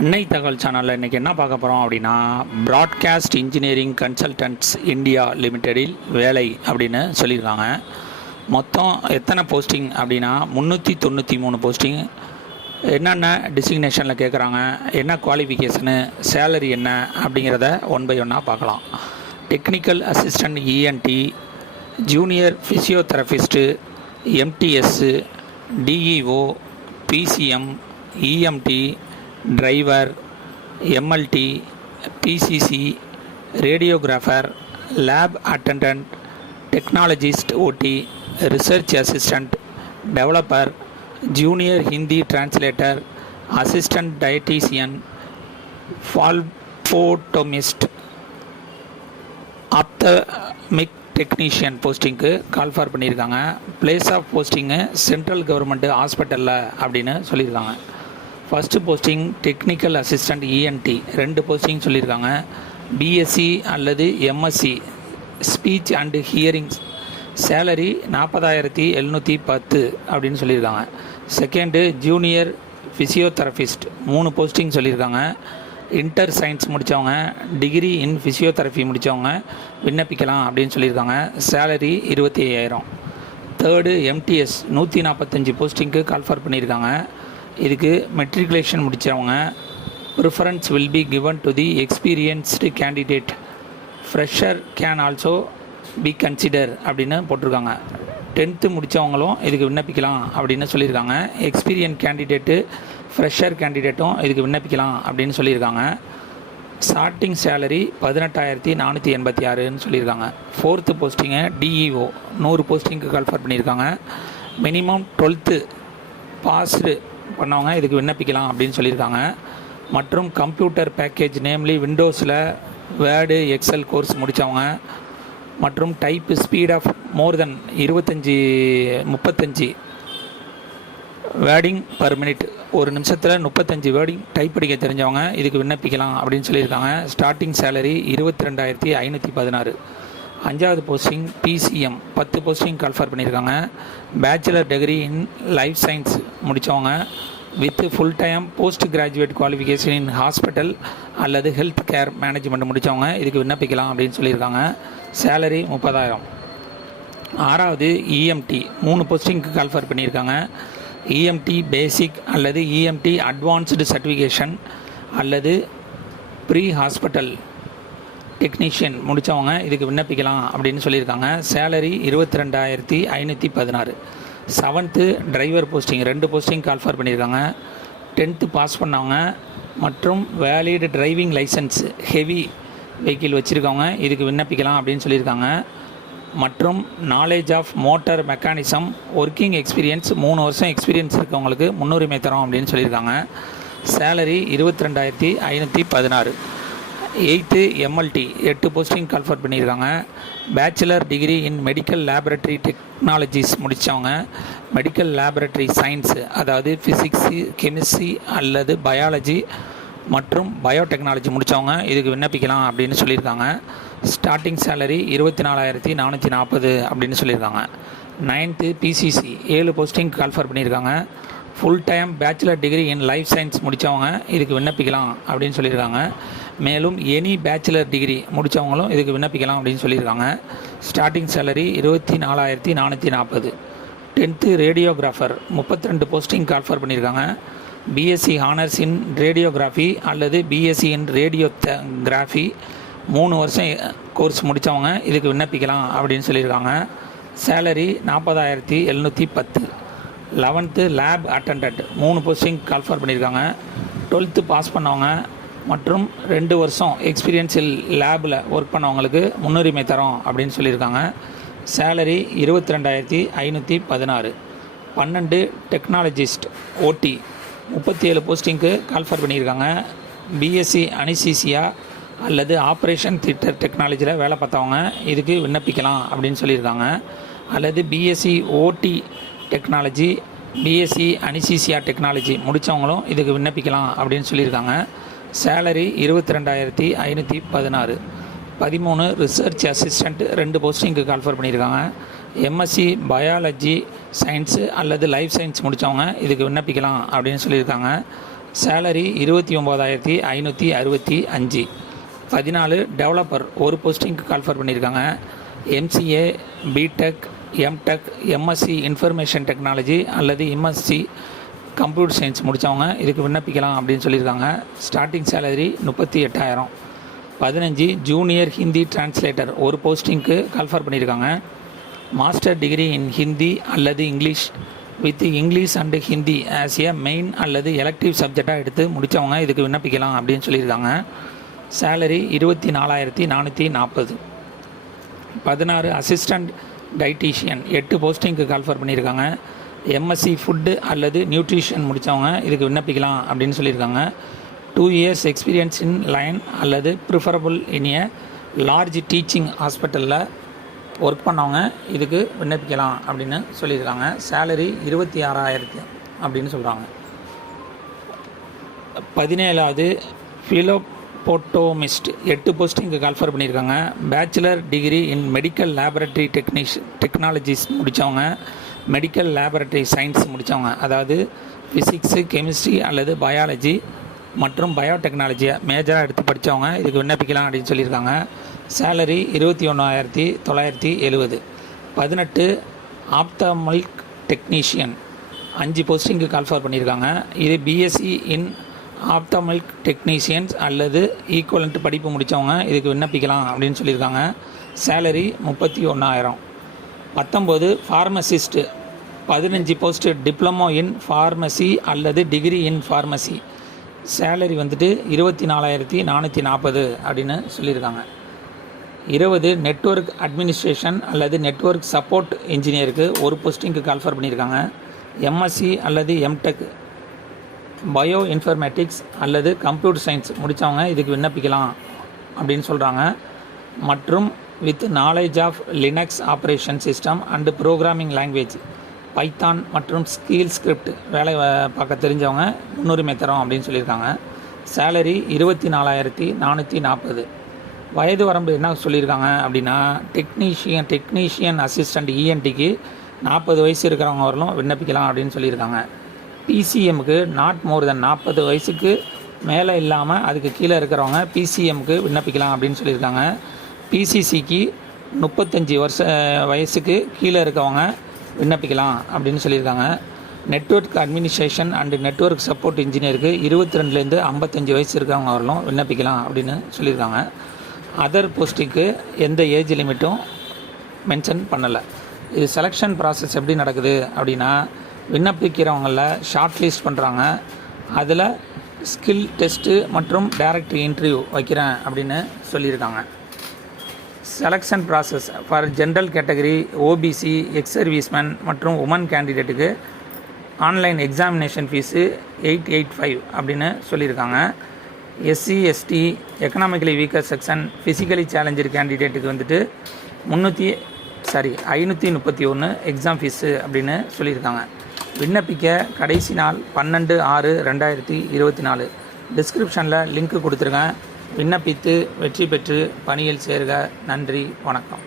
அன்னை தகவல் சேனலில் இன்றைக்கி என்ன பார்க்க போகிறோம் அப்படின்னா, ப்ராட்காஸ்ட் இன்ஜினியரிங் கன்சல்டன்ட்ஸ் இந்தியா லிமிடெடில் வேலை அப்படின்னு சொல்லியிருக்காங்க. மொத்தம் எத்தனை போஸ்டிங் அப்படின்னா 393 போஸ்டிங். என்னென்ன டிசிக்னேஷனில் கேட்குறாங்க, என்ன குவாலிஃபிகேஷனு, சேலரி என்ன அப்படிங்கிறத ஒன் பை ஒன்னாக பார்க்கலாம். Technical assistant ENT, junior physiotherapist, MTS, DEO, PCM, EMT, driver, MLT, PCC, radiographer, lab attendant, technologist OT, research assistant, developer, junior Hindi translator, assistant dietician, phlebotomist, ophthalmic technician போஸ்டிங்க்கு call for பண்ணியிருக்காங்க. Place of posting central government ஹாஸ்பிட்டலில் அப்படின்னு சொல்லியிருக்காங்க. First posting technical assistant ENT 2 posting சொல்லியிருக்காங்க. BSc அல்லது MSc speech and hearing, salary 40,710 அப்படின்னு சொல்லியிருக்காங்க. Second junior physiotherapist 3 posting சொல்லியிருக்காங்க. இன்டர் சயின்ஸ் முடித்தவங்க, டிகிரி இன் ஃபிசியோதெரபி முடித்தவங்க விண்ணப்பிக்கலாம் அப்படின்னு சொல்லியிருக்காங்க. சேலரி 25,000. தேர்டு எம்டிஎஸ் 145 போஸ்டிங்க்கு கால்ஃபார் பண்ணியிருக்காங்க. இதுக்கு மெட்ரிகுலேஷன் முடித்தவங்க. Preference will be given to the experienced candidate, fresher can also be consider அப்படின்னு போட்டிருக்காங்க. 10th முடித்தவங்களும் இதுக்கு விண்ணப்பிக்கலாம் அப்படின்னு சொல்லியிருக்காங்க. எக்ஸ்பீரியன்ஸ் கேண்டிடேட்டு, ஃப்ரெஷர் கேண்டிடேட்டும் இதுக்கு விண்ணப்பிக்கலாம் அப்படின்னு சொல்லியிருக்காங்க. ஸ்டார்டிங் சேலரி 18,486ன்னு சொல்லியிருக்காங்க. 4th போஸ்டிங்கை டிஇஓ 100 போஸ்டிங்க்கு கால்ஃபார் பண்ணியிருக்காங்க. மினிமம் 12th பாஸ்டு பண்ணவங்க இதுக்கு விண்ணப்பிக்கலாம் அப்படின்னு சொல்லியிருக்காங்க. மற்றும் கம்ப்யூட்டர் பேக்கேஜ் நேம்லி விண்டோஸில் வேர்டு, எக்ஸல் கோர்ஸ் முடித்தவங்க மற்றும் type speed of more than 35 words per minute, ஒரு நிமிஷத்தில் 35 வேர்டிங் டைப் படிக்க தெரிஞ்சவங்க இதுக்கு விண்ணப்பிக்கலாம் அப்படின்னு சொல்லியிருக்காங்க. Starting salary 22,516. 5வது போஸ்டிங் பிசிஎம் 10 போஸ்டிங் கால்ஃபார் பண்ணியிருக்காங்க. Bachelor degree in life science முடித்தவங்க with full time post graduate qualification in hospital அல்லது ஹெல்த் கேர் மேனேஜ்மெண்ட் முடித்தவங்க இதுக்கு விண்ணப்பிக்கலாம் அப்படின்னு சொல்லியிருக்காங்க. சேலரி 30,000. 6வது இஎம்டி 3 போஸ்டிங்க்கு கால்ஃபார் பண்ணியிருக்காங்க. இஎம்டி பேசிக் அல்லது இஎம்டி அட்வான்ஸ்டு சர்டிஃபிகேஷன் அல்லது ப்ரீ ஹாஸ்பிட்டல் டெக்னீஷியன் முடித்தவங்க இதுக்கு விண்ணப்பிக்கலாம் அப்படின்னு சொல்லியிருக்காங்க. Salary 22,516. 7th driver posting 2 posting call for பண்ணியிருக்காங்க. 10th பாஸ் பண்ணவங்க மற்றும் valid driving licence heavy vehicle வச்சுருக்கவங்க இதுக்கு விண்ணப்பிக்கலாம் அப்படின்னு சொல்லியிருக்காங்க. மற்றும் knowledge of motor mechanism, working experience 3 வருஷம் எக்ஸ்பீரியன்ஸ் இருக்கவங்களுக்கு முன்னுரிமை தரோம் அப்படின்னு சொல்லியிருக்காங்க. Salary 22,516. 8th MLT 8 posting call for பண்ணியிருக்காங்க. Bachelor degree in medical laboratory technologies முடித்தவங்க, மெடிக்கல் லேபரட்டரி சயின்ஸு அதாவது ஃபிசிக்ஸு, கெமிஸ்ட்ரி அல்லது பயாலஜி மற்றும் பயோடெக்னாலஜி முடித்தவங்க இதுக்கு விண்ணப்பிக்கலாம் அப்படின்னு சொல்லியிருக்காங்க. ஸ்டார்டிங் சேலரி 24,440 அப்படின்னு சொல்லியிருக்காங்க. 9th பிசிசி 7 போஸ்டிங் கால்ஃபார் பண்ணியிருக்காங்க. Full time bachelor degree in life science முடித்தவங்க இதுக்கு விண்ணப்பிக்கலாம் அப்படின்னு சொல்லியிருக்காங்க. மேலும் எனி பேச்சுலர் டிகிரி முடித்தவங்களும் இதுக்கு விண்ணப்பிக்கலாம் அப்படின்னு சொல்லியிருக்காங்க. Starting salary 24,440. 10th radiographer 32 posting call for பண்ணியிருக்காங்க. பிஎஸ்சி ஹானர்ஸ் இன் ரேடியோகிராஃபி அல்லது பிஎஸ்சி இன் ரேடியோகிராஃபி 3 வருஷம் கோர்ஸ் முடித்தவங்க இதுக்கு விண்ணப்பிக்கலாம் அப்படின்னு சொல்லியிருக்காங்க. Salary 40,710. 11th lab attendant 3 posting call for பண்ணியிருக்காங்க. 12th பாஸ் பண்ணவங்க மற்றும் 2 வருஷம் எக்ஸ்பீரியன்ஸில் லேபில் ஒர்க் பண்ணவங்களுக்கு முன்னுரிமை தரோம் அப்படின்னு சொல்லியிருக்காங்க. சேலரி 22,516. 12 டெக்னாலஜிஸ்ட் ஓடி 37 போஸ்டிங்க்கு கால்ஃபார் பண்ணியிருக்காங்க. பிஎஸ்சி அனிசீசியா அல்லது ஆப்ரேஷன் தியேட்டர் டெக்னாலஜியில் வேலை பார்த்தவங்க இதுக்கு விண்ணப்பிக்கலாம் அப்படின்னு சொல்லியிருக்காங்க. அல்லது பிஎஸ்சி ஓடி டெக்னாலஜி, பிஎஸ்சி அனிசீசியா டெக்னாலஜி முடித்தவங்களும் இதுக்கு விண்ணப்பிக்கலாம் அப்படின்னு சொல்லியிருக்காங்க. சேலரி 22,516. 13 ரிசர்ச் அசிஸ்டண்ட் 2 போஸ்டிங்க்கு கால்ஃபார் பண்ணியிருக்காங்க. எம்எஸ்சி பயாலஜி சயின்ஸு அல்லது லைஃப் சயின்ஸ் முடித்தவங்க இதுக்கு விண்ணப்பிக்கலாம் அப்படின்னு சொல்லியிருக்காங்க. சேலரி 29,565. 14 டெவலப்பர் ஒரு போஸ்டிங்க்கு கால்ஃபர் பண்ணியிருக்காங்க. MCA, BTech, MTech, MSc information technology அல்லது எம்எஸ்சி கம்ப்யூட்டர் சயின்ஸ் முடித்தவங்க இதுக்கு விண்ணப்பிக்கலாம் அப்படின்னு சொல்லியிருக்காங்க. Starting salary 38,000. 15 junior Hindi translator ஒரு போஸ்டிங்க்கு கால்ஃபர் பண்ணியிருக்காங்க. மாஸ்டர் டிகிரி இன் ஹிந்தி அல்லது English with English and Hindi as a main அல்லது எலக்டிவ் சப்ஜெக்டாக எடுத்து முடித்தவங்க இதுக்கு விண்ணப்பிக்கலாம் அப்படின்னு சொல்லியிருக்காங்க. சேலரி 24,440. 16 அசிஸ்டண்ட் டைட்டீஷியன் 8 போஸ்டிங்க்கு கால்ஃபர் பண்ணியிருக்காங்க. எம்எஸ்சி ஃபுட்டு அல்லது நியூட்ரிஷன் முடித்தவங்க இதுக்கு விண்ணப்பிக்கலாம் அப்படின்னு சொல்லியிருக்காங்க. 2 years எக்ஸ்பீரியன்ஸ் இன் லைன் அல்லது ப்ரிஃபரபுள் இன் ஏ லார்ஜ் டீச்சிங் ஹாஸ்பிட்டலில் ஒர்க் பண்ணவங்க இதுக்கு விண்ணப்பிக்கலாம் அப்படின்னு சொல்லியிருக்காங்க. சேலரி 26,000 அப்படின்னு சொல்கிறாங்க. 17 ஃபிலோபோட்டோமிஸ்ட் 8 போஸ்டிங்க்கு கால்ஃபர் பண்ணியிருக்காங்க. Bachelor degree in medical laboratory technologies முடித்தவங்க, மெடிக்கல் லேபரட்டரி சயின்ஸ் முடித்தவங்க, அதாவது ஃபிசிக்ஸு, கெமிஸ்ட்ரி அல்லது பயாலஜி மற்றும் பயோடெக்னாலஜியை மேஜராக எடுத்து படித்தவங்க இதுக்கு விண்ணப்பிக்கலாம் அப்படின்னு சொல்லியிருக்காங்க. சேலரி 21,970. 18 ஆப்தமல்க் டெக்னீஷியன் 5 போஸ்டிங்க்கு கால்ஃபர் பண்ணியிருக்காங்க. இது பிஎஸ்சி இன் ஆப்தமல்க் டெக்னீஷியன்ஸ் அல்லது ஈக்குவலண்ட் படிப்பு முடித்தவங்க இதுக்கு விண்ணப்பிக்கலாம் அப்படின்னு சொல்லியிருக்காங்க. Salary 31,000. 19 pharmacist 15 post diploma in pharmacy அல்லது டிகிரி இன் ஃபார்மசி. சேலரி வந்துட்டு 24,440 அப்படின்னு சொல்லியிருக்காங்க. 20 நெட்வொர்க் அட்மினிஸ்ட்ரேஷன் அல்லது நெட்வொர்க் சப்போர்ட் இன்ஜினியருக்கு ஒரு போஸ்டிங்க்கு கால்ஃபர் பண்ணியிருக்காங்க. எம்எஸ்சி அல்லது எம்டெக் பயோ இன்ஃபர்மேட்டிக்ஸ் அல்லது கம்ப்யூட்டர் சயின்ஸ் முடித்தவங்க இதுக்கு விண்ணப்பிக்கலாம் அப்படின்னு சொல்கிறாங்க. மற்றும் with knowledge of Linux operation system and programming language Python மற்றும் ஸ்கீல் ஸ்கிரிப்ட் வேலை பார்க்க தெரிஞ்சவங்க முன்னுரிமை தரோம் அப்படின்னு சொல்லியிருக்காங்க. சேலரி 24,440. வயது வரம்பு என்ன சொல்லியிருக்காங்க அப்படின்னா டெக்னீஷியன் அசிஸ்டண்ட் இஎன்டிக்கு 40 வயசு இருக்கிறவங்க வரலும் விண்ணப்பிக்கலாம் அப்படின்னு சொல்லியிருக்காங்க. பிசிஎம்முக்கு நாட் மோர் தென் 40 வயசுக்கு மேலே இல்லாமல் அதுக்கு கீழே இருக்கிறவங்க பிசிஎம்முக்கு விண்ணப்பிக்கலாம் அப்படின்னு சொல்லியிருக்காங்க. பிசிசிக்கு 35 வயசுக்கு கீழே இருக்கவங்க விண்ணப்பிக்கலாம் அப்படின்னு சொல்லியிருக்காங்க. Network administration and network support இன்ஜினியருக்கு 22லேருந்து 55 வயசு இருக்கிறவங்க வரலும் விண்ணப்பிக்கலாம் அப்படின்னு சொல்லியிருக்காங்க. அதர் போஸ்ட்டுக்கு எந்த ஏஜ் லிமிட்டும் மென்ஷன் பண்ணலை. இது செலெக்ஷன் ப்ராசஸ் எப்படி நடக்குது அப்படின்னா விண்ணப்பிக்கிறவங்கள ஷார்ட் லிஸ்ட் பண்ணுறாங்க. அதில் ஸ்கில் டெஸ்ட்டு மற்றும் டைரக்ட் இன்டர்வியூ வைக்கிறேன் அப்படின்னு சொல்லியிருக்காங்க. Selection process for general category, OBC, ex serviceman மற்றும் உமன் கேண்டிடேட்டுக்கு ஆன்லைன் எக்ஸாமினேஷன் ஃபீஸு 885 அப்படின்னு சொல்லியிருக்காங்க. SC, ST, economically weaker section, physically challenger கேண்டிடேட்டுக்கு வந்துட்டு 531 எக்ஸாம் ஃபீஸு அப்படின்னு சொல்லியிருக்காங்க. விண்ணப்பிக்க கடைசி நாள் 12/6/2024. டிஸ்கிரிப்ஷனில் லிங்க் கொடுத்துருக்கேன். விண்ணப்பித்து வெற்றி பெற்று பணியில் சேர்க. நன்றி, வணக்கம்.